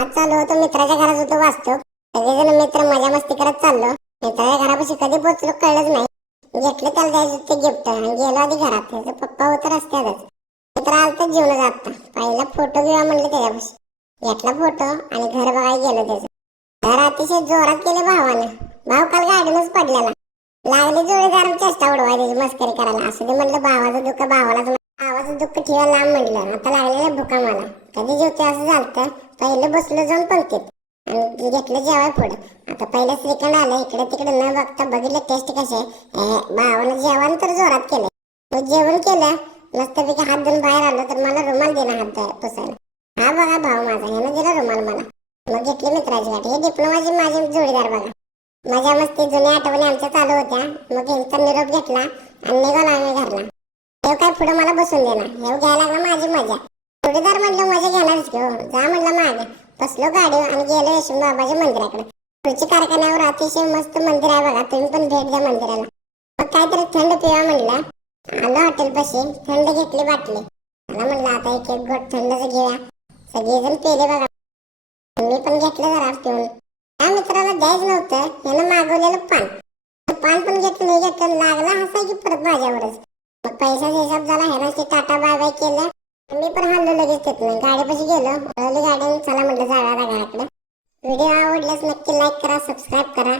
आज चालू होतो मित्राच्या घरात होतो वाचतो. सगळेजण मित्र मजा मस्ती करत चाललो. मित्राच्या घरापाशी कधी पोहोचलो कळलंच नाही. घेतलं त्याला द्यायचं ते गिफ्ट आणि गेलो आधी घरात. त्याचा पप्पा होता रस्त्यातच. मित्र आलता जेवण जाता. पहिला फोटो घेऊया म्हणलं त्याच्यापाशी. घेतला फोटो आणि घर बघायला गेलो त्याचं. घर अतिशय जोरात केले भावानं. भाव काल गाडीनच पडलेला. लागले जोडीदार चेष्टा उडवाय त्याची मस्करी करायला. असं ते म्हणलं भावाचं दुःख भावालाच भावाचं दुःख ठेवा लांब म्हणलं. आता लागलेला भुका मला. कधी जेवते असं झालतं. पहिलं बसलो जाऊन पंक्तीत आणि घेतलं जेवाय पुढं. आता पहिलं श्रीखंड आलं. इकडे तिकडे न बघता बघितलं टेस्ट कसे. भावानं जेवण तर जोरात केलं. मग जेवण केलं मस्तपैकी हात धुवून बाहेर आलो तर मला रुमाल दिला हात पुसायला. हा बघा भाव माझा ह्यानं दिला रुमाल मला. मग घेतली मित्राची गाठी. हे डिप्लोमाची माझे जोडीदार बघा. मजा मस्ती जुन्या आठवणी आमच्या चालू होत्या. मग यांचा निरोप घेतला आणि निघालो आम्ही घरला. हे काय पुढे मला बसून देणार. हे घ्यायला लागला माझी मजा. जोडीदार म्हणलं मजा घेणारच घेऊ. जा म्हणलं मागे. बसलो गाडी आणि गेलो यशवंत बाबाच्या मंदिराकडे. खुर्ची कारखान्यावर अतिशय मस्त मंदिर आहे बघा. तुम्ही पण भेट द्या मंदिराला. मग काहीतरी थंड पिवा म्हणलं. आलो हॉटेल पाशी. थंड घेतली बाटली. मला म्हणलं आता एक एक घोट थंडच घेऊया. सगळेजण पेले बघा. मी पण घेतलं जरा पिऊन. त्या मित्राला द्यायचं नव्हतं. यानं मागवलेलं पान. पान पण घेतलं नाही घेतलं. लागला हसा की परत माझ्यावरच. मग पैशाचा हिसाब झाला. ह्यानं टाटा बाय बाय केलं. मी पण हल्लो लगेच तिथनं. गाडीपाशी गेलो. वळवली गाडी. चला म्हटलं जाऊया घराकडे. व्हिडिओ आवडल्यास नक्की लाईक करा, सबस्क्राईब करा.